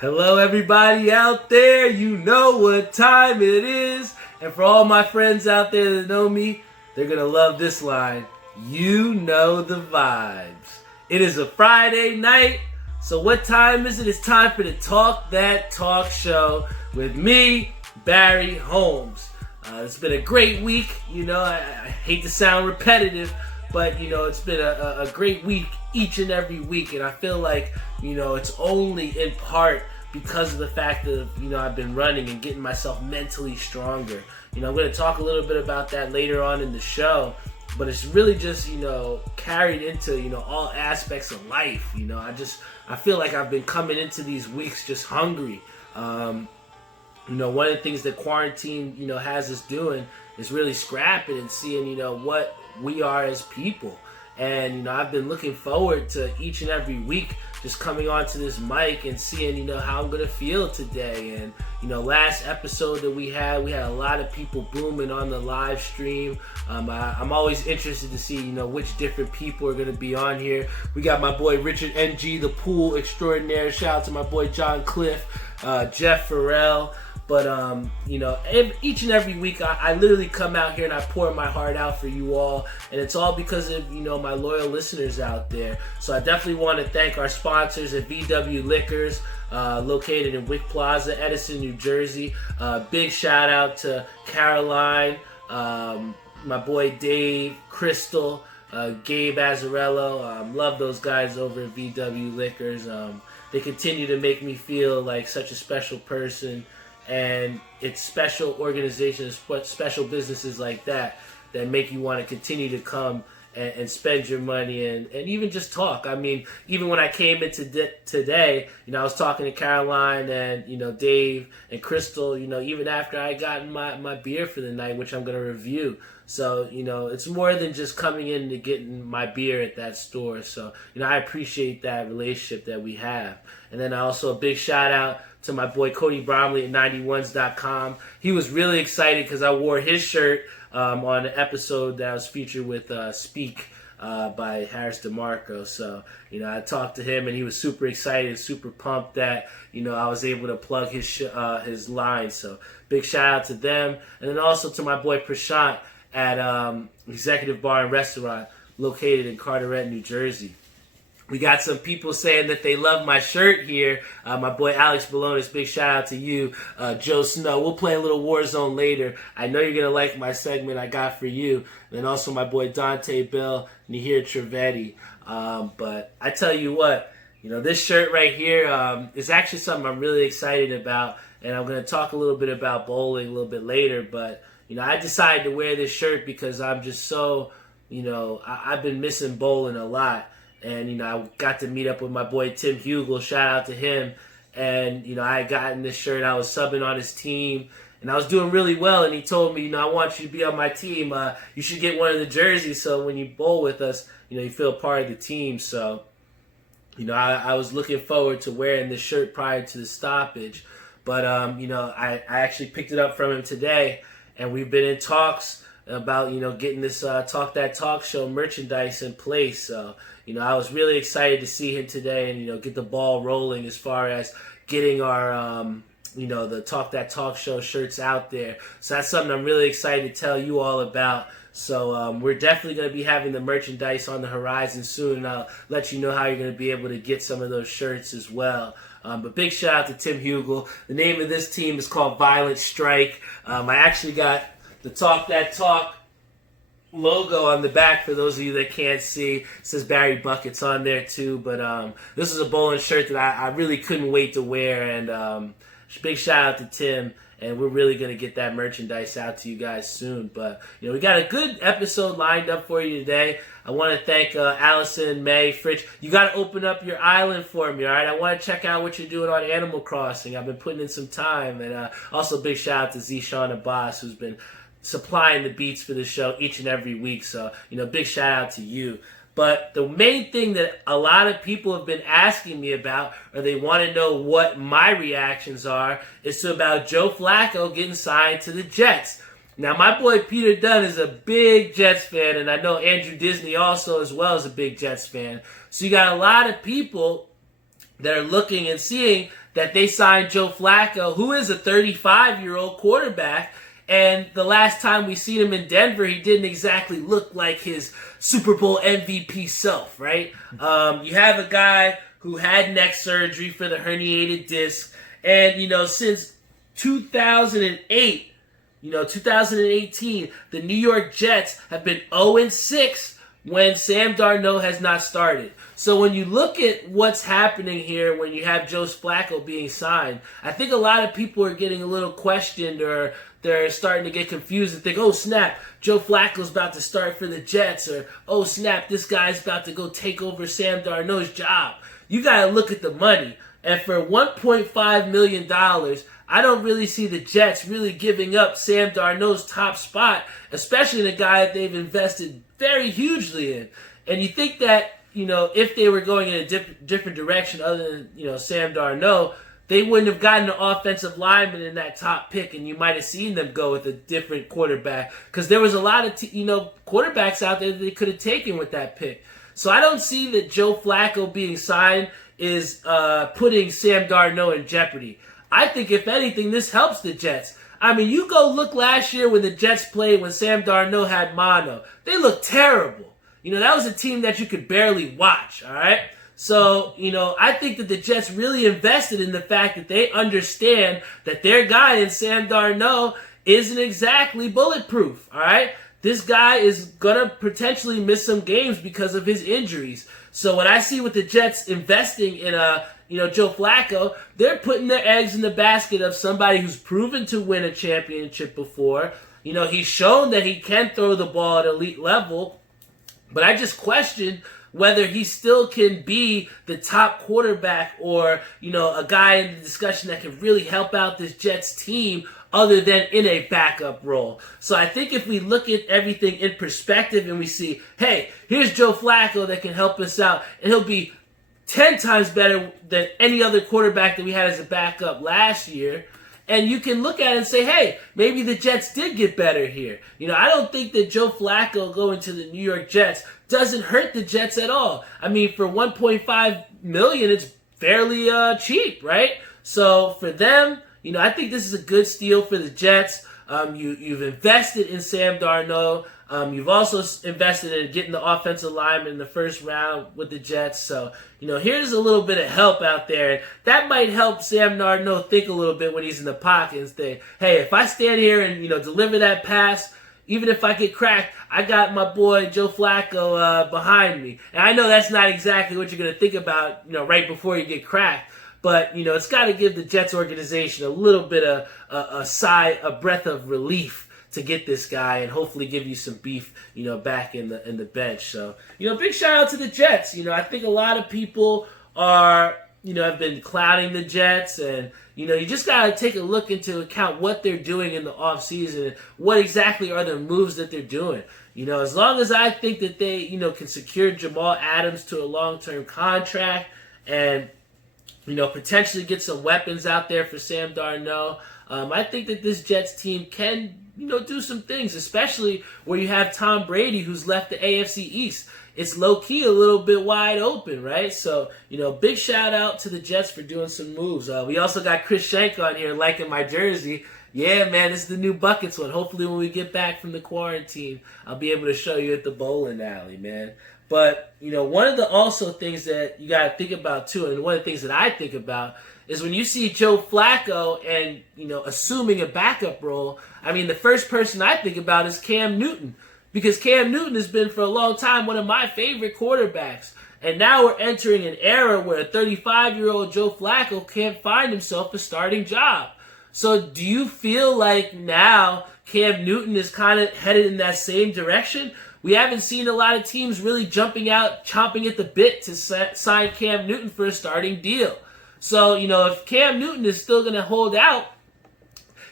Hello, everybody out there. You know what time it is. And for all my friends out there that know me, they're going to love this line. You know the vibes. It is a Friday night. So what time is it? It's time for the Talk That Talk show with me, Barry Holmes. It's been a great week. You know, I hate to sound repetitive, but, you know, it's been a great week each and every week. And I feel like, you know, it's only in part because of the fact that, you know, I've been running and getting myself mentally stronger. You know, I'm going to talk a little bit about that later on in the show, but it's really just, you know, carried into, you know, all aspects of life. You know, I feel like I've been coming into these weeks just hungry. You know, one of the things that quarantine, you know, has us doing is really scrapping and seeing, you know, what we are as people. And, you know, I've been looking forward to each and every week just coming onto this mic and seeing, you know, how I'm going to feel today. And, you know, last episode that we had a lot of people booming on the live stream. I'm always interested to see, you know, which different people are going to be on here. We got my boy Richard NG, the pool extraordinaire. Shout out to my boy John Cliff, Jeff Farrell. But, you know, each and every week I literally come out here and I pour my heart out for you all. And it's all because of, you know, my loyal listeners out there. So I definitely want to thank our sponsors at VW Liquors, located in Wick Plaza, Edison, New Jersey. Big shout out to Caroline, my boy Dave, Crystal, Gabe Azzarello. Love those guys over at VW Liquors. They continue to make me feel like such a special person. And it's special organizations, special businesses like that make you want to continue to come and spend your money and even just talk. I mean, even when I came into today, you know, I was talking to Caroline and, you know, Dave and Crystal, you know, even after I gotten my beer for the night, which I'm going to review. So, you know, it's more than just coming in to getting my beer at that store. So, you know, I appreciate that relationship that we have. And then also a big shout out to my boy Cody Bromley at 91s.com. He was really excited because I wore his shirt on an episode that was featured with Speak by Harris DeMarco. So, you know, I talked to him and he was super excited, super pumped that, you know, I was able to plug his line. So, big shout out to them. And then also to my boy Prashant at Executive Bar and Restaurant located in Carteret, New Jersey. We got some people saying that they love my shirt here. My boy Alex Balonis, big shout out to you. Joe Snow, we'll play a little Warzone later. I know you're going to like my segment I got for you. And then also my boy Dante Bill, Nahir Trivedi. But I tell you what, you know, this shirt right here is actually something I'm really excited about. And I'm going to talk a little bit about bowling a little bit later. But, you know, I decided to wear this shirt because I'm just so, you know, I've been missing bowling a lot. And, you know, I got to meet up with my boy Tim Hugel. Shout out to him. And, you know, I had gotten this shirt. I was subbing on his team. And I was doing really well. And he told me, you know, I want you to be on my team. You should get one of the jerseys so when you bowl with us, you know, you feel part of the team. So, you know, I was looking forward to wearing this shirt prior to the stoppage. But, you know, I actually picked it up from him today. And we've been in talks about, you know, getting this Talk That Talk show merchandise in place. So, you know, I was really excited to see him today and, you know, get the ball rolling as far as getting our, you know, the Talk That Talk show shirts out there. So that's something I'm really excited to tell you all about. So we're definitely going to be having the merchandise on the horizon soon. And I'll let you know how you're going to be able to get some of those shirts as well. But big shout out to Tim Hugel. The name of this team is called Violent Strike. I actually got the Talk That Talk logo on the back for those of you that can't see. It says Barry Buckets on there too. But this is a bowling shirt that I really couldn't wait to wear. And big shout out to Tim. And we're really going to get that merchandise out to you guys soon. But, you know, we got a good episode lined up for you today. I want to thank Allison, May, Fritch. You got to open up your island for me, all right? I want to check out what you're doing on Animal Crossing. I've been putting in some time. And also big shout out to Zishan Abbas, who's been supplying the beats for the show each and every week. So, you know, big shout out to you. But the main thing that a lot of people have been asking me about, or they want to know what my reactions are, is to about Joe Flacco getting signed to the Jets. Now, my boy Peter Dunn is a big Jets fan, and I know Andrew Disney also as well is a big Jets fan. So you got a lot of people that are looking and seeing that they signed Joe Flacco, who is a 35-year-old quarterback. And the last time we seen him in Denver, he didn't exactly look like his Super Bowl MVP self, right? You have a guy who had neck surgery for the herniated disc. And, since 2008, 2018, the New York Jets have been 0-6 when Sam Darnold has not started. So when you look at what's happening here when you have Joe Flacco being signed, I think a lot of people are getting a little questioned, or they're starting to get confused and think, oh snap, Joe Flacco's about to start for the Jets, or oh snap, this guy's about to go take over Sam Darnold's job. You got to look at the money. And for $1.5 million, I don't really see the Jets really giving up Sam Darnold's top spot, especially in a guy that they've invested very hugely in. And you think that, if they were going in a different direction other than, Sam Darnold, they wouldn't have gotten an offensive lineman in that top pick, and you might have seen them go with a different quarterback. Because there was a lot of, quarterbacks out there that they could have taken with that pick. So I don't see that Joe Flacco being signed is putting Sam Darnold in jeopardy. I think, if anything, this helps the Jets. I mean, you go look last year when the Jets played when Sam Darnold had mono. They looked terrible. That was a team that you could barely watch, all right? So, I think that the Jets really invested in the fact that they understand that their guy in Sam Darnold isn't exactly bulletproof, all right? This guy is going to potentially miss some games because of his injuries. So what I see with the Jets investing in Joe Flacco, they're putting their eggs in the basket of somebody who's proven to win a championship before. He's shown that he can throw the ball at elite level, but I just question whether he still can be the top quarterback or, a guy in the discussion that can really help out this Jets team other than in a backup role. So I think if we look at everything in perspective and we see, hey, here's Joe Flacco that can help us out, and he'll be 10 times better than any other quarterback that we had as a backup last year. And you can look at it and say, hey, maybe the Jets did get better here. I don't think that Joe Flacco going to the New York Jets doesn't hurt the Jets at all. I mean, for $1.5 million, it's fairly cheap, right? So for them, I think this is a good steal for the Jets. You've invested in Sam Darnold. You've also invested in getting the offensive lineman in the first round with the Jets. So, here's a little bit of help out there. That might help Sam Darnold think a little bit when he's in the pocket and say, hey, if I stand here and, deliver that pass, even if I get cracked, I got my boy Joe Flacco behind me. And I know that's not exactly what you're going to think about, right before you get cracked. But, it's got to give the Jets organization a little bit of a breath of relief to get this guy and hopefully give you some beef, back in the bench. So, big shout out to the Jets. I think a lot of people are, have been clouding the Jets, and, you just got to take a look into account what they're doing in the offseason and what exactly are the moves that they're doing. As long as I think that they, can secure Jamal Adams to a long-term contract and, potentially get some weapons out there for Sam Darnold, I think that this Jets team can, do some things, especially where you have Tom Brady, who's left the AFC East. It's low-key a little bit wide open, right? So, big shout-out to the Jets for doing some moves. We also got Chris Shank on here liking my jersey. Yeah, man, this is the new Buckets one. Hopefully when we get back from the quarantine, I'll be able to show you at the bowling alley, man. But, one of the also things that you got to think about, too, and one of the things that I think about is when you see Joe Flacco and, assuming a backup role, I mean, the first person I think about is Cam Newton. Because Cam Newton has been for a long time one of my favorite quarterbacks. And now we're entering an era where a 35-year-old Joe Flacco can't find himself a starting job. So do you feel like now Cam Newton is kind of headed in that same direction? We haven't seen a lot of teams really jumping out, chomping at the bit to sign Cam Newton for a starting deal. So, if Cam Newton is still going to hold out,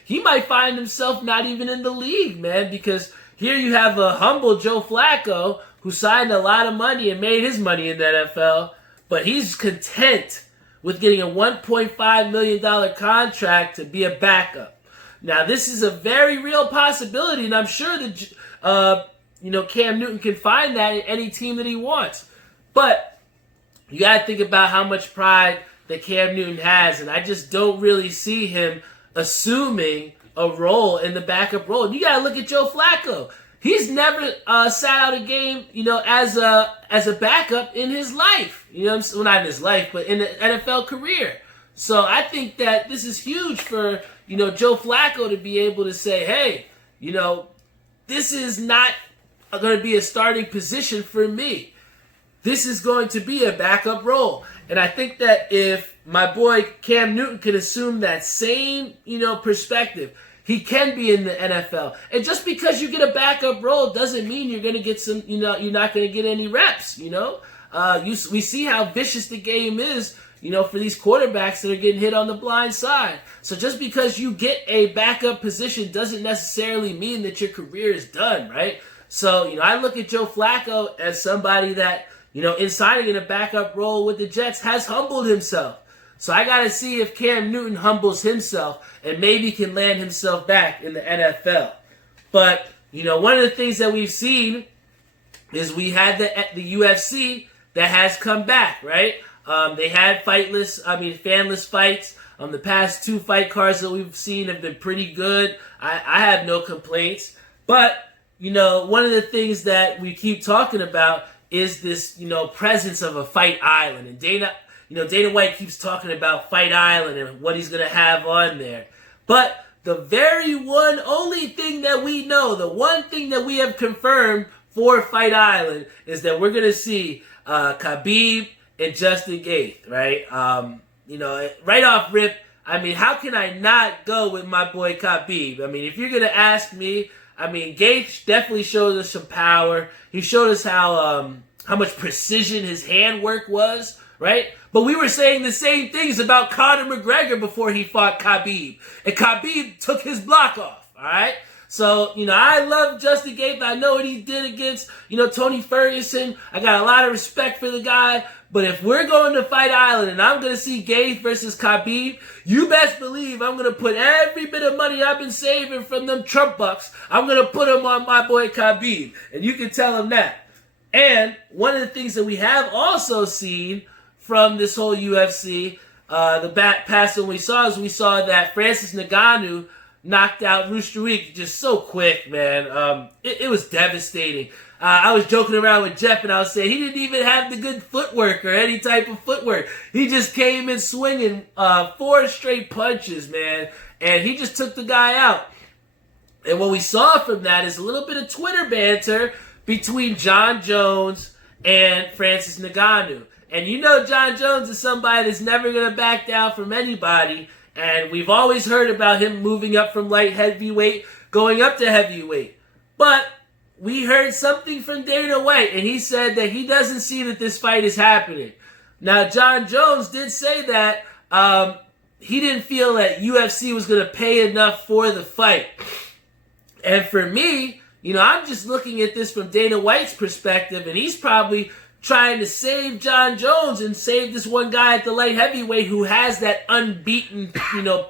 he might find himself not even in the league, man, because here you have a humble Joe Flacco who signed a lot of money and made his money in the NFL, but he's content with getting a $1.5 million contract to be a backup. Now, this is a very real possibility, and I'm sure that Cam Newton can find that in any team that he wants. But you got to think about how much pride that Cam Newton has, and I just don't really see him assuming a role in the backup role. And you got to look at Joe Flacco. He's never sat out a game, as a backup in his life. Well, not in his life, but in the NFL career. So I think that this is huge for, Joe Flacco to be able to say, hey, this is not going to be a starting position for me. This is going to be a backup role. And I think that if my boy Cam Newton can assume that same, perspective, he can be in the NFL. And just because you get a backup role doesn't mean you're going to get some, you're not going to get any reps, we see how vicious the game is, for these quarterbacks that are getting hit on the blind side. So just because you get a backup position doesn't necessarily mean that your career is done, right? So, I look at Joe Flacco as somebody that, in signing in a backup role with the Jets has humbled himself. So I got to see if Cam Newton humbles himself and maybe can land himself back in the NFL. But, one of the things that we've seen is we had the UFC that has come back, right? They had fanless fights. The past 2 fight cards that we've seen have been pretty good. I have no complaints. But, one of the things that we keep talking about is this, presence of a fight island. And Dana White keeps talking about Fight Island and what he's going to have on there. But the very only thing that we know, the one thing that we have confirmed for Fight Island is that we're going to see Khabib and Justin Gaethje, right? Right off rip, how can I not go with my boy Khabib? If you're going to ask me, Gaethje definitely showed us some power. He showed us how much precision his handwork was, right? But we were saying the same things about Conor McGregor before he fought Khabib. And Khabib took his block off, all right? So, I love Justin Gaethje. I know what he did against, Tony Ferguson. I got a lot of respect for the guy. But if we're going to Fight Island and I'm going to see Gaethje versus Khabib, you best believe I'm going to put every bit of money I've been saving from them Trump bucks, I'm going to put them on my boy Khabib. And you can tell him that. And one of the things that we have also seen from this whole UFC, the past one we saw that Francis Ngannou knocked out Rustrick just so quick, man. It was devastating. I was joking around with Jeff and I was saying he didn't even have the good footwork or any type of footwork. He just came in swinging 4 straight punches, man. And he just took the guy out. And what we saw from that is a little bit of Twitter banter between John Jones and Francis Ngannou. And John Jones is somebody that's never going to back down from anybody. And we've always heard about him moving up from light heavyweight, going up to heavyweight. But we heard something from Dana White, and he said that he doesn't see that this fight is happening. Now, John Jones did say that he didn't feel that UFC was going to pay enough for the fight. And for me, I'm just looking at this from Dana White's perspective, and he's probably trying to save John Jones and save this one guy at the light heavyweight who has that unbeaten,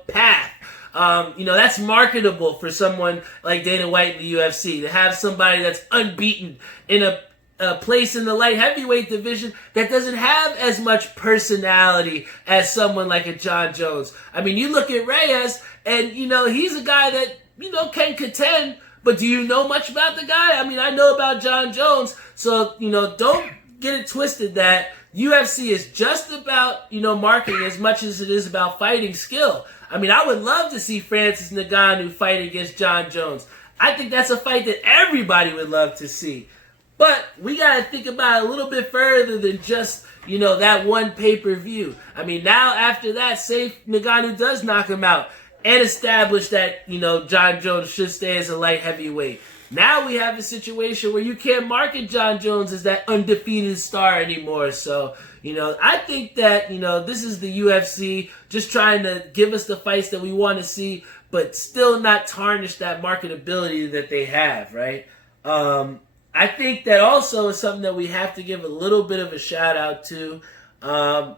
path. That's marketable for someone like Dana White in the UFC, to have somebody that's unbeaten in a place in the light heavyweight division that doesn't have as much personality as someone like a John Jones. You look at Reyes, and, he's a guy that, can contend, but do you know much about the guy? I know about John Jones, so, don't get it twisted that UFC is just about, marketing as much as it is about fighting skill. I would love to see Francis Ngannou fight against John Jones. I think that's a fight that everybody would love to see. But we got to think about it a little bit further than just, that one pay-per-view. Now after that, say if Ngannou does knock him out and establish that, John Jones should stay as a light heavyweight. Now we have a situation where you can't market John Jones as that undefeated star anymore. So, I think that, this is the UFC just trying to give us the fights that we want to see, but still not tarnish that marketability that they have, right? I think that also is something that we have to give a little bit of a shout out to. I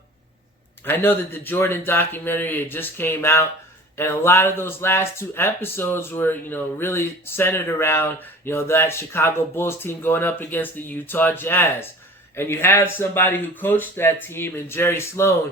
know that the Jordan documentary just came out, and a lot of those last 2 episodes were, really centered around, that Chicago Bulls team going up against the Utah Jazz. And you have somebody who coached that team in Jerry Sloan,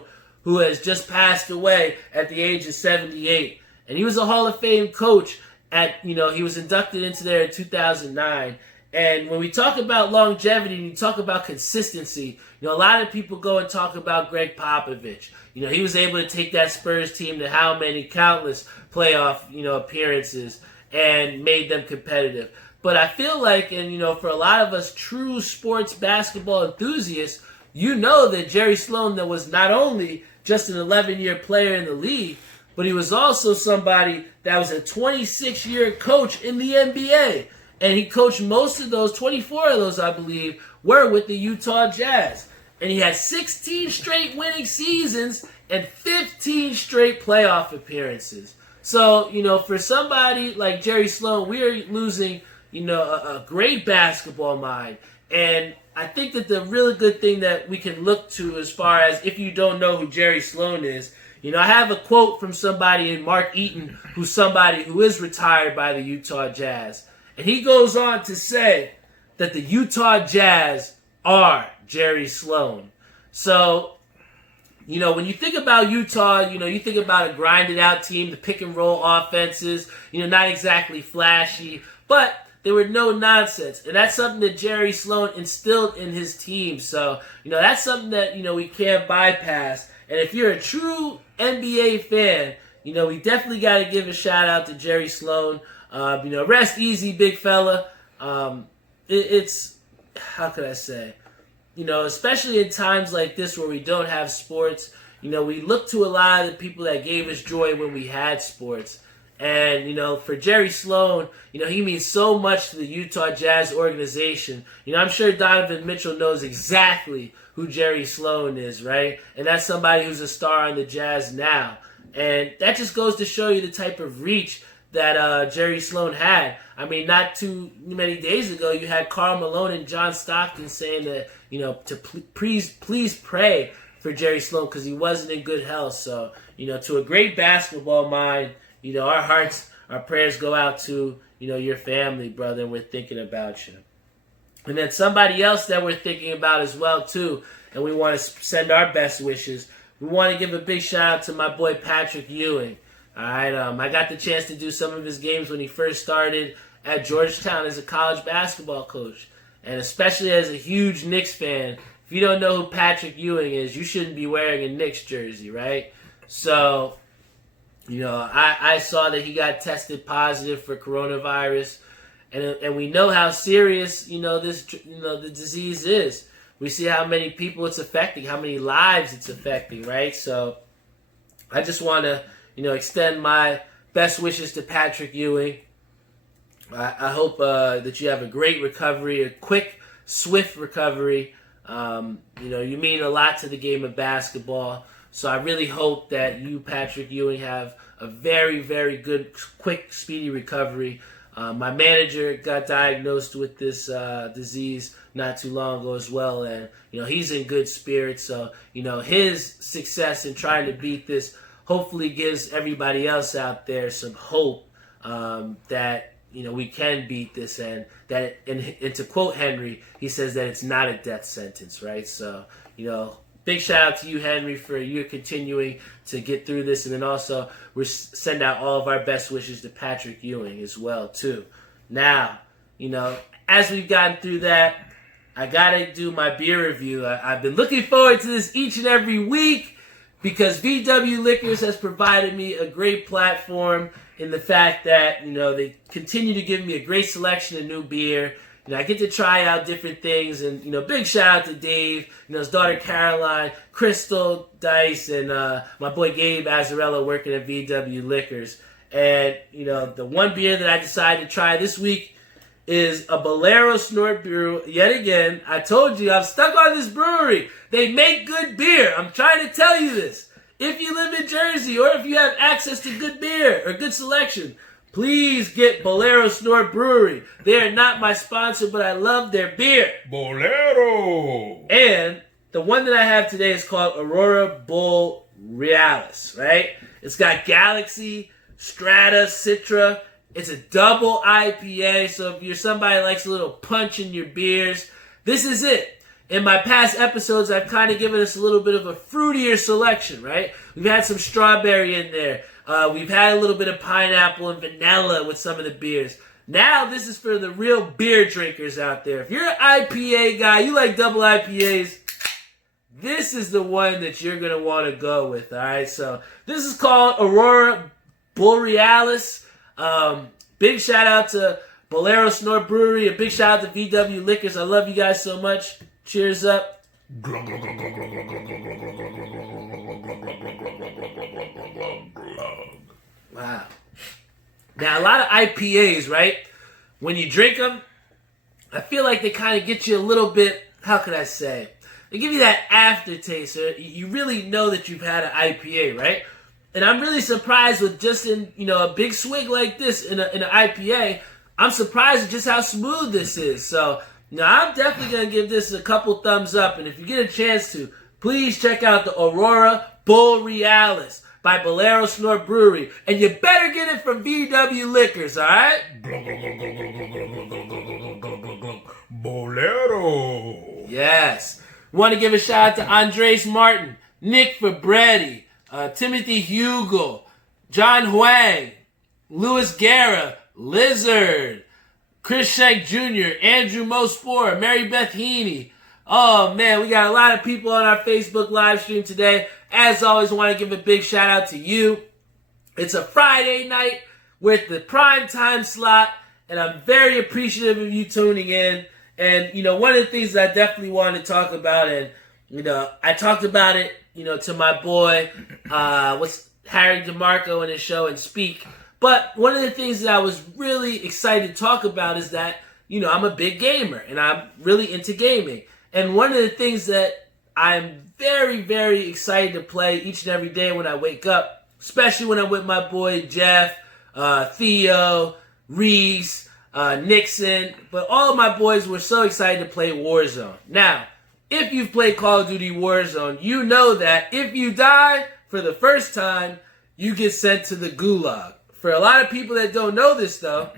who has just passed away at the age of 78. And he was a Hall of Fame coach he was inducted into there in 2009. And when we talk about longevity and you talk about consistency, a lot of people go and talk about Greg Popovich. He was able to take that Spurs team to how many countless playoff, appearances and made them competitive. But I feel like, and for a lot of us true sports basketball enthusiasts, that Jerry Sloan that was not only just an 11-year player in the league, but he was also somebody that was a 26-year coach in the NBA. And he coached most of those, 24 of those, I believe, were with the Utah Jazz. And he had 16 straight winning seasons and 15 straight playoff appearances. So, for somebody like Jerry Sloan, we are losing, a great basketball mind. And I think that the really good thing that we can look to as far as if you don't know who Jerry Sloan is, I have a quote from somebody in Mark Eaton, who's somebody who is retired by the Utah Jazz. And he goes on to say that the Utah Jazz are Jerry Sloan. So, when you think about Utah, you think about a grinded out team, the pick and roll offenses, not exactly flashy, but they were no nonsense. And that's something that Jerry Sloan instilled in his team. So, that's something that, we can't bypass. And if you're a true NBA fan, we definitely got to give a shout out to Jerry Sloan. Rest easy, big fella. It's, how could I say? Especially in times like this where we don't have sports, we look to a lot of the people that gave us joy when we had sports. And, for Jerry Sloan, he means so much to the Utah Jazz organization. I'm sure Donovan Mitchell knows exactly who Jerry Sloan is, right? And that's somebody who's a star on the Jazz now. And that just goes to show you the type of reach that Jerry Sloan had. I mean, not too many days ago, you had Karl Malone and John Stockton saying that, to please pray for Jerry Sloan because he wasn't in good health. So, to a great basketball mind, our hearts, our prayers go out to, your family, brother, and we're thinking about you. And then somebody else that we're thinking about as well, too, and we want to send our best wishes. We want to give a big shout out to my boy Patrick Ewing. All right, I got the chance to do some of his games when he first started at Georgetown as a college basketball coach. And especially as a huge Knicks fan, if you don't know who Patrick Ewing is, you shouldn't be wearing a Knicks jersey, right? So, I saw that he got tested positive for coronavirus. And we know how serious, the disease is. We see how many people it's affecting, how many lives it's affecting, right? So I just want to, extend my best wishes to Patrick Ewing. I hope that you have a great recovery, a quick, swift recovery. You mean a lot to the game of basketball. So I really hope that you, Patrick Ewing, have a very, very good, quick, speedy recovery. My manager got diagnosed with this disease not too long ago as well, and he's in good spirits. So his success in trying to beat this hopefully gives everybody else out there some hope that we can beat this, and that and to quote Henry, he says that it's not a death sentence, right? So big shout out to you, Henry, for you continuing to get through this. And then also, we send out all of our best wishes to Patrick Ewing as well, too. Now, as we've gotten through that, I got to do my beer review. I've been looking forward to this each and every week because VW Liquors has provided me a great platform in the fact that, they continue to give me a great selection of new beer. I get to try out different things, and, big shout out to Dave, his daughter Caroline, Crystal, Dice, and my boy Gabe Azzarello working at VW Liquors. And, the one beer that I decided to try this week is a Bolero Snort Brew. Yet again, I told you, I'm stuck on this brewery. They make good beer. I'm trying to tell you this. If you live in Jersey, or if you have access to good beer or good selection, please get Bolero Snort Brewery. They are not my sponsor, but I love their beer. Bolero! And the one that I have today is called Aurora Borealis, right? It's got Galaxy, Strata, Citra. It's a double IPA, so if you're somebody who likes a little punch in your beers, this is it. in my past episodes, I've kind of given us a little bit of a fruitier selection, right? We've had some strawberry in there. We've had a little bit of pineapple and vanilla with some of the beers. Now this is for the real beer drinkers out there. If you're an IPA guy, you like double IPAs, this is the one that you're going to want to go with, all right? So this is called Aurora Borealis. Big shout out to Bolero Snort Brewery. A big shout out to VW Liquors. I love you guys so much. Cheers up. Wow. Now, a lot of IPAs, right? When you drink them, I feel like they kind of get you a little bit, how could I say? They give you that aftertaste. So you really know that you've had an IPA, right? And I'm really surprised with just in, a big swig like this in an IPA, I'm surprised at just how smooth this is. So, I'm definitely going to give this a couple thumbs up. And if you get a chance to, please check out the Aurora Borealis by Bolero Snort Brewery. And you better get it from VW Liquors, all right? Bolero. Yes. Want to give a shout out to Andres Martin, Nick Fabretti, Timothy Hugel, John Huang, Louis Guerra, Lizard, Chris Shank Jr., Andrew Mospor, Mary Beth Heaney. Oh, man, we got a lot of people on our Facebook live stream today. As always, I want to give a big shout out to you. It's a Friday night with the prime time slot, and I'm very appreciative of you tuning in. And, one of the things that I definitely wanted to talk about, and, I talked about it, to my boy, Harry DeMarco in his show and Speak. But one of the things that I was really excited to talk about is that, I'm a big gamer and I'm really into gaming. And one of the things that I'm very, very excited to play each and every day when I wake up, especially when I'm with my boy Jeff, Theo, Reese, Nixon, but all of my boys were so excited to play Warzone. Now, if you've played Call of Duty Warzone, you know that if you die for the first time, you get sent to the Gulag. For a lot of people that don't know this, though,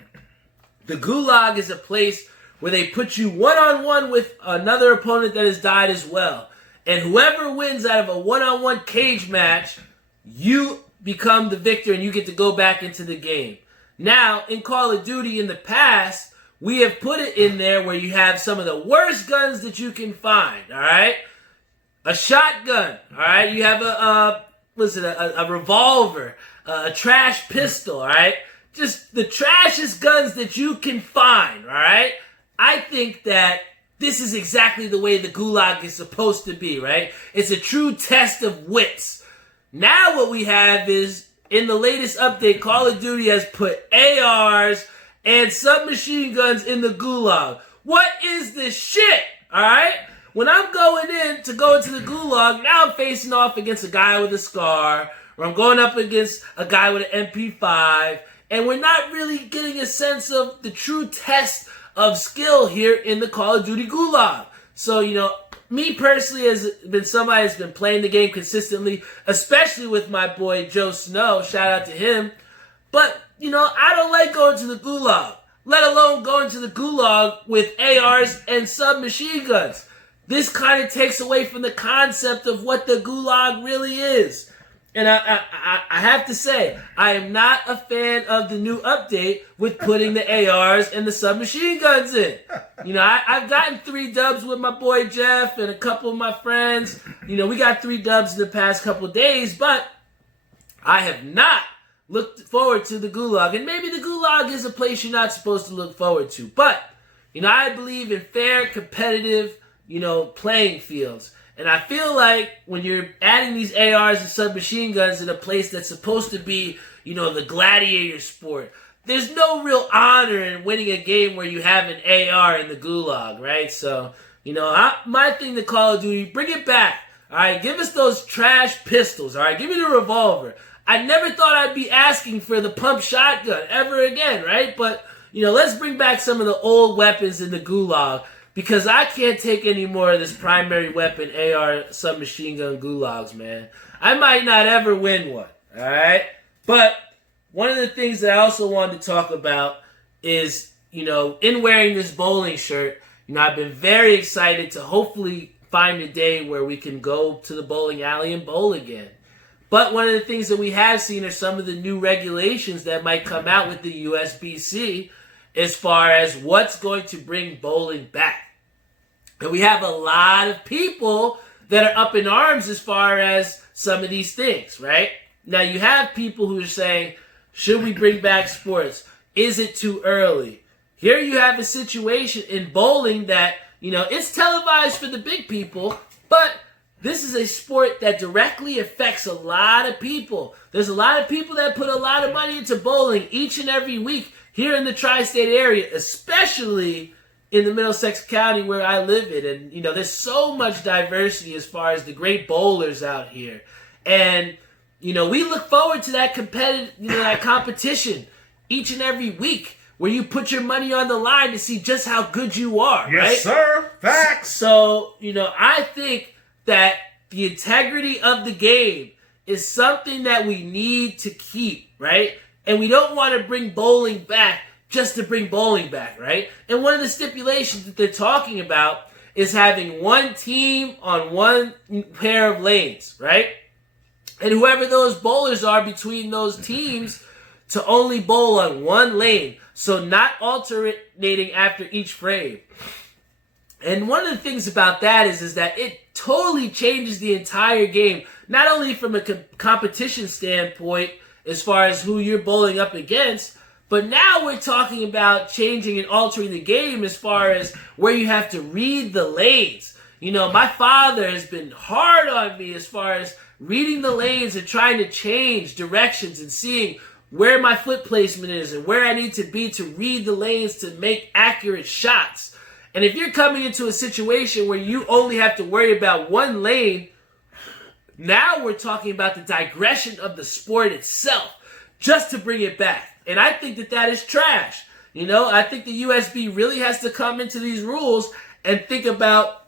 the Gulag is a place where they put you one-on-one with another opponent that has died as well. And whoever wins out of a one-on-one cage match, you become the victor and you get to go back into the game. Now, in Call of Duty in the past, we have put it in there where you have some of the worst guns that you can find, all right? A shotgun, all right? You have a revolver, a trash pistol, all right? Just the trashiest guns that you can find, all right? I think that this is exactly the way the Gulag is supposed to be, right? It's a true test of wits. Now what we have is, in the latest update, Call of Duty has put ARs and submachine guns in the Gulag. What is this shit, all right? When I'm going in to go into the Gulag, now I'm facing off against a guy with a scar, or I'm going up against a guy with an MP5, and we're not really getting a sense of the true test of skill here in the Call of Duty Gulag. So, me personally has been somebody that's been playing the game consistently, especially with my boy Joe Snow. Shout out to him. But, I don't like going to the Gulag, let alone going to the Gulag with ARs and submachine guns. This kind of takes away from the concept of what the Gulag really is. And I have to say, I am not a fan of the new update with putting the ARs and the submachine guns in. I've gotten 3 dubs with my boy Jeff and a couple of my friends. We got 3 dubs in the past couple of days, but I have not looked forward to the Gulag. And maybe the Gulag is a place you're not supposed to look forward to. But, I believe in fair, competitive, playing fields. And I feel like when you're adding these ARs and submachine guns in a place that's supposed to be, the gladiator sport, there's no real honor in winning a game where you have an AR in the Gulag, right? So, my thing to Call of Duty, bring it back, all right? Give us those trash pistols, all right? Give me the revolver. I never thought I'd be asking for the pump shotgun ever again, right? But, let's bring back some of the old weapons in the Gulag, because I can't take any more of this primary weapon AR submachine gun Gulags, man. I might not ever win one, all right? But one of the things that I also wanted to talk about is, in wearing this bowling shirt, I've been very excited to hopefully find a day where we can go to the bowling alley and bowl again. But one of the things that we have seen are some of the new regulations that might come out with the USBC as far as what's going to bring bowling back. And we have a lot of people that are up in arms as far as some of these things, right? Now you have people who are saying, should we bring back sports? Is it too early? Here you have a situation in bowling that, it's televised for the big people, but this is a sport that directly affects a lot of people. There's a lot of people that put a lot of money into bowling each and every week here in the tri-state area, especially in the Middlesex County where I live in. And, there's so much diversity as far as the great bowlers out here. And, we look forward to that that competition each and every week where you put your money on the line to see just how good you are, right? Yes, sir. Facts. So, I think that the integrity of the game is something that we need to keep, right? And we don't want to bring bowling back just to bring bowling back, right? And one of the stipulations that they're talking about is having one team on one pair of lanes, right? And whoever those bowlers are between those teams to only bowl on one lane, so not alternating after each frame. And one of the things about that is that it totally changes the entire game, not only from a competition standpoint as far as who you're bowling up against, but now we're talking about changing and altering the game as far as where you have to read the lanes. My father has been hard on me as far as reading the lanes and trying to change directions and seeing where my foot placement is and where I need to be to read the lanes to make accurate shots. And if you're coming into a situation where you only have to worry about one lane, now we're talking about the digression of the sport itself, just to bring it back. And I think that is trash. I think the USB really has to come into these rules and think about,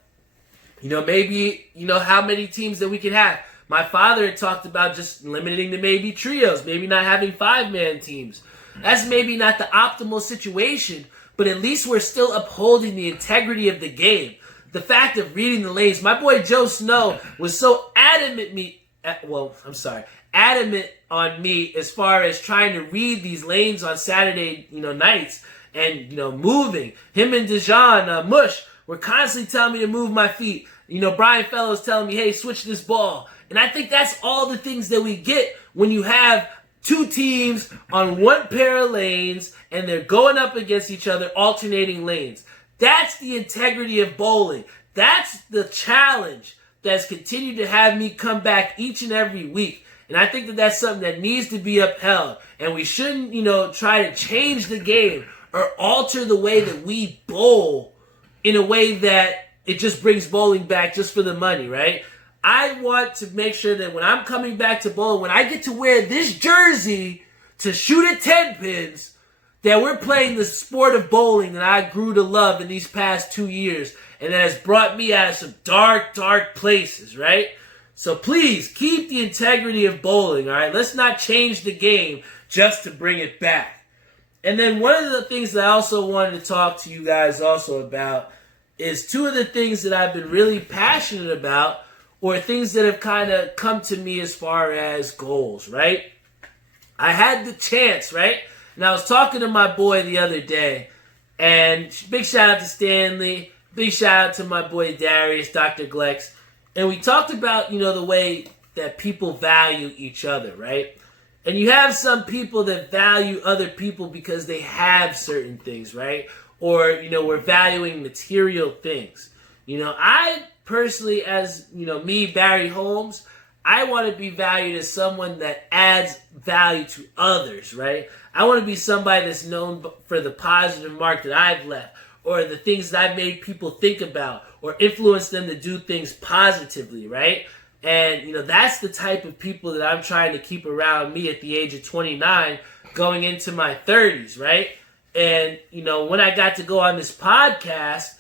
maybe, how many teams that we can have. My father had talked about just limiting to maybe trios, maybe not having 5-man teams. That's maybe not the optimal situation, but at least we're still upholding the integrity of the game. The fact of reading the lanes. My boy Joe Snow was so adamant on me as far as trying to read these lanes on Saturday, nights and, moving. Him and Dijon, Mush, were constantly telling me to move my feet. Brian Fellows telling me, hey, switch this ball. And I think that's all the things that we get when you have two teams on one pair of lanes and they're going up against each other, alternating lanes. That's the integrity of bowling. That's the challenge that's continued to have me come back each and every week. And I think that that's something that needs to be upheld. And we shouldn't, try to change the game or alter the way that we bowl in a way that it just brings bowling back just for the money, right? I want to make sure that when I'm coming back to bowling, when I get to wear this jersey to shoot at 10 pins, that we're playing the sport of bowling that I grew to love in these past 2 years and that has brought me out of some dark, dark places, right? So please, keep the integrity of bowling, all right? Let's not change the game just to bring it back. And then one of the things that I also wanted to talk to you guys also about is two of the things that I've been really passionate about or things that have kind of come to me as far as goals, right? I had the chance, right? And I was talking to my boy the other day, and big shout out to Stanley, big shout out to my boy Darius, Dr. Glex, and we talked about, the way that people value each other, right? And you have some people that value other people because they have certain things, right? Or, we're valuing material things. I personally, as, me, Barry Holmes, I want to be valued as someone that adds value to others, right? I want to be somebody that's known for the positive mark that I've left or the things that I've made people think about or influence them to do things positively, right? And, that's the type of people that I'm trying to keep around me at the age of 29 going into my 30s, right? And, when I got to go on this podcast,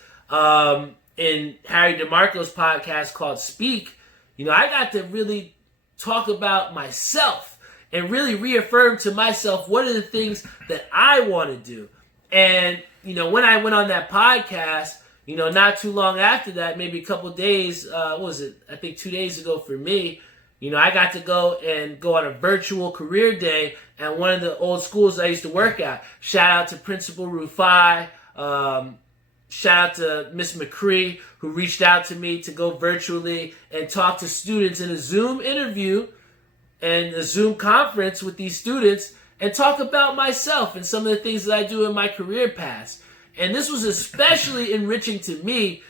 in Harry DeMarco's podcast called Speak, I got to really talk about myself and really reaffirm to myself what are the things that I want to do. And, when I went on that podcast, not too long after that, maybe a couple days, what was it? I think 2 days ago for me, I got to go on a virtual career day at one of the old schools I used to work at. Shout out to Principal Rufai. Shout out to Miss McCree, who reached out to me to go virtually and talk to students in a Zoom interview and a Zoom conference with these students and talk about myself and some of the things that I do in my career paths. And this was especially enriching to me,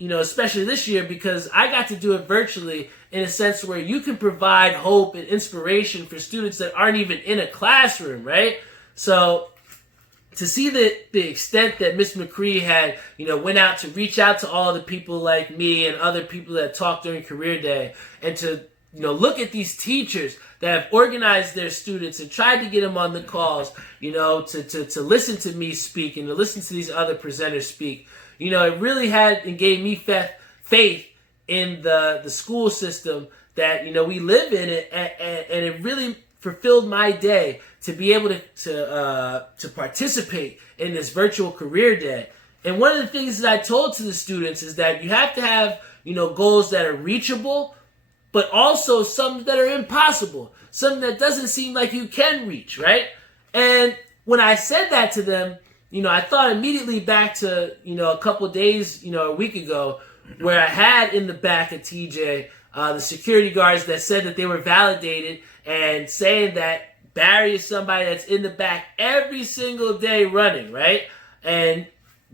especially this year, because I got to do it virtually in a sense where you can provide hope and inspiration for students that aren't even in a classroom, right? So to see the extent that Miss McCree had, went out to reach out to all the people like me and other people that talked during career day, and to, look at these teachers that have organized their students and tried to get them on the calls, to listen to me speak and to listen to these other presenters speak. It really had and gave me faith in the school system that, we live in it, and it really fulfilled my day to be able to participate in this virtual career day. And one of the things that I told to the students is that you have to have, goals that are reachable, but also some that are impossible, something that doesn't seem like you can reach, right? And when I said that to them, I thought immediately back to, a couple of days, a week ago, where I had in the back of TJ, the security guards that said that they were validated and saying that Barry is somebody that's in the back every single day running, right? And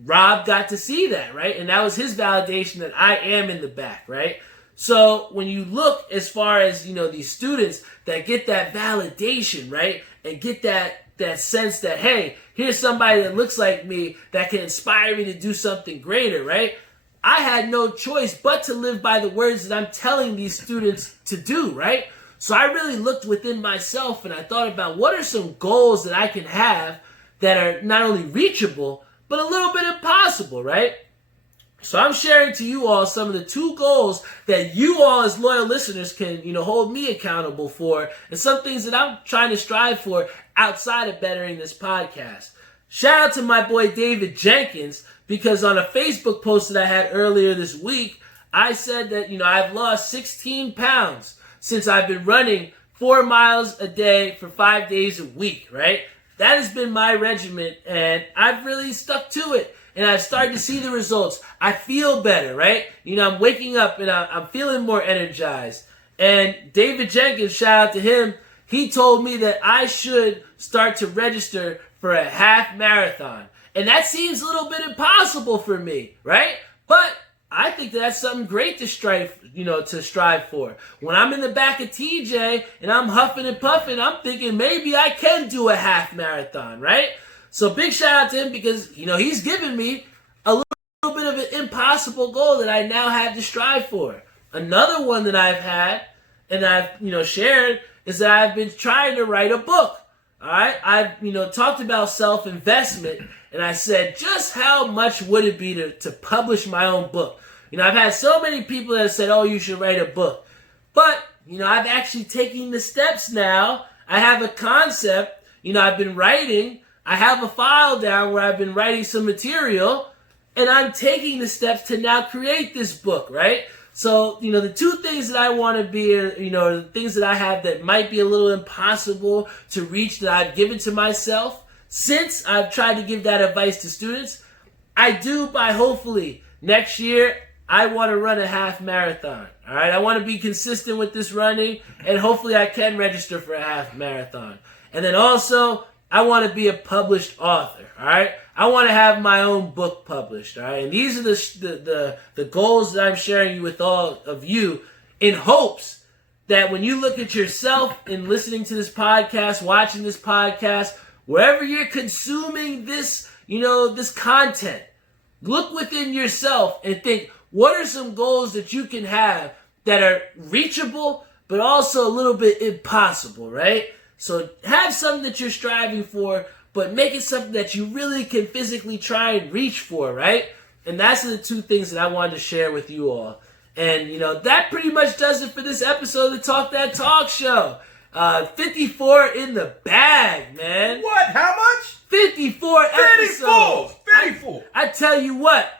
Rob got to see that, right? And that was his validation that I am in the back, right? So when you look as far as, these students that get that validation, right? And get that sense that, hey, here's somebody that looks like me that can inspire me to do something greater, right? I had no choice but to live by the words that I'm telling these students to do, right? So I really looked within myself and I thought about what are some goals that I can have that are not only reachable, but a little bit impossible, right? So I'm sharing to you all some of the 2 goals that you all as loyal listeners can, hold me accountable for, and some things that I'm trying to strive for outside of bettering this podcast. Shout out to my boy David Jenkins, because on a Facebook post that I had earlier this week, I said that, I've lost 16 pounds since I've been running 4 miles a day for 5 days a week, right? That has been my regimen, and I've really stuck to it. And I've started to see the results. I feel better, right? I'm waking up and I'm feeling more energized. And David Jenkins, shout out to him, he told me that I should start to register for a half marathon. And that seems a little bit impossible for me, right? But I think that's something great to strive for. When I'm in the back of TJ and I'm huffing and puffing, I'm thinking maybe I can do a half marathon, right? So big shout out to him because, he's given me a little bit of an impossible goal that I now have to strive for. Another one that I've had and I've, shared is that I've been trying to write a book. All right. I've, talked about self-investment, and I said, just how much would it be to publish my own book? I've had so many people that have said, oh, you should write a book. But, I've actually taken the steps now. I have a concept. I've been writing. I have a file down where I've been writing some material, and I'm taking the steps to now create this book, right? So, the 2 things that I want to be, the things that I have that might be a little impossible to reach that I've given to myself, since I've tried to give that advice to students, I do by hopefully next year, I want to run a half marathon, all right? I want to be consistent with this running, and hopefully I can register for a half marathon. And then also, I want to be a published author, all right? I want to have my own book published, all right? And these are the goals that I'm sharing you with all of you in hopes that when you look at yourself in listening to this podcast, watching this podcast, wherever you're consuming this, this content, look within yourself and think, what are some goals that you can have that are reachable, but also a little bit impossible, right? So have something that you're striving for, but make it something that you really can physically try and reach for, right? And that's the 2 things that I wanted to share with you all. And, that pretty much does it for this episode of the Talk That Talk Show. 54 in the bag, man. What? How much? 54 episodes. 54. I tell you what,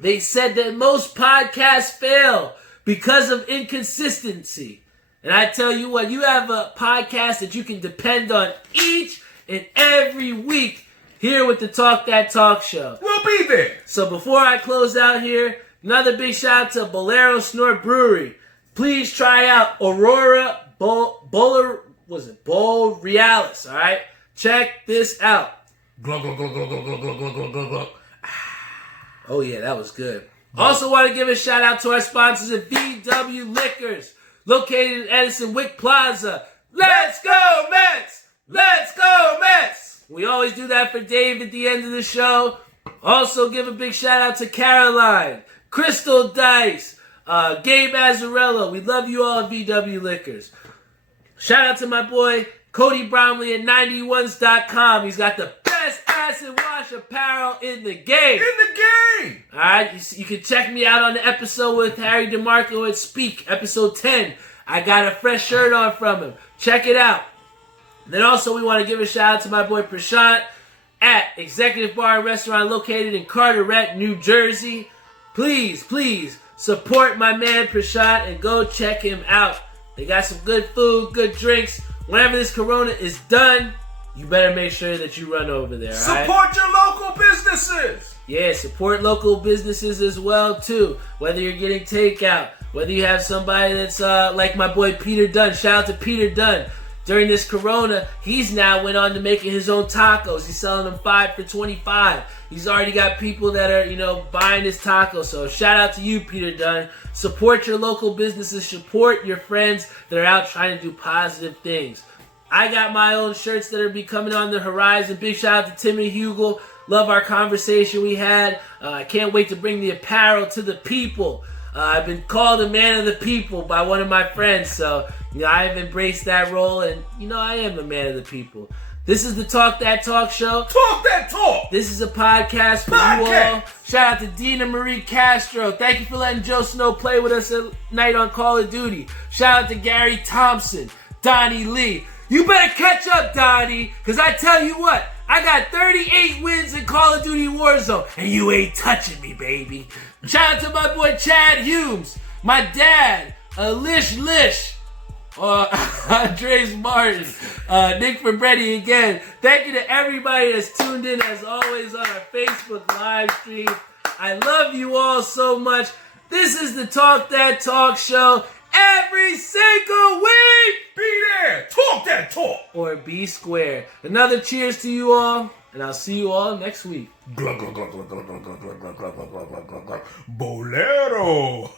They said that most podcasts fail because of inconsistency. And I tell you what, you have a podcast that you can depend on each and every week here with the Talk That Talk Show. We'll be there. So before I close out here, another big shout out to Bolero Snort Brewery. Please try out Aurora Borealis, all right? Check this out. Glug, glug, glug, glug, glug, glug, glug, glug, glug, glug. Oh yeah, that was good. Also want to give a shout out to our sponsors at VW Liquors, located in Edison Wick Plaza. Let's go Mets! Let's go Mets! We always do that for Dave at the end of the show. Also give a big shout out to Caroline, Crystal Dice, Gabe Azzarello. We love you all at VW Liquors. Shout out to my boy Cody Bromley at 91s.com. He's got the best acid wash apparel in the game. Alright, you can check me out on the episode with Harry DeMarco at Speak, episode 10. I got a fresh shirt on from him. Check it out. Then also we want to give a shout out to my boy Prashant at Executive Bar and Restaurant located in Carteret, New Jersey. Please, please support my man Prashant and go check him out. They got some good food, good drinks. Whenever this corona is done, you better make sure that you run over there. Support your local businesses. Yeah, support local businesses as well too. Whether you're getting takeout, whether you have somebody that's like my boy Peter Dunn. Shout out to Peter Dunn. During this corona, he's now went on to making his own tacos. He's selling them 5 for $25. He's already got people that are, buying his tacos. So shout out to you, Peter Dunn. Support your local businesses. Support your friends that are out trying to do positive things. I got my own shirts that are becoming on the horizon. Big shout out to Timothy Hugel. Love our conversation we had. I can't wait to bring the apparel to the people. I've been called a man of the people by one of my friends. So, I've embraced that role. And, I am a man of the people. This is the Talk That Talk Show. Talk that talk. This is a podcast for you all. Shout out to Dina Marie Castro. Thank you for letting Joe Snow play with us at night on Call of Duty. Shout out to Gary Thompson, Donnie Lee. You better catch up, Donnie, because I tell you what, I got 38 wins in Call of Duty Warzone, and you ain't touching me, baby. Shout out to my boy Chad Humes, my dad, Lish, Andres Martin, Nick Fabretti again. Thank you to everybody that's tuned in, as always, on our Facebook live stream. I love you all so much. This is the Talk That Talk Show. Every single week! Be there! Talk that talk! Or be square. Another cheers to you all, and I'll see you all next week. Glug, glug, glug, glug, glug, glug, glug, glug, glug, glug, glug, glug, glug, glug. Bolero!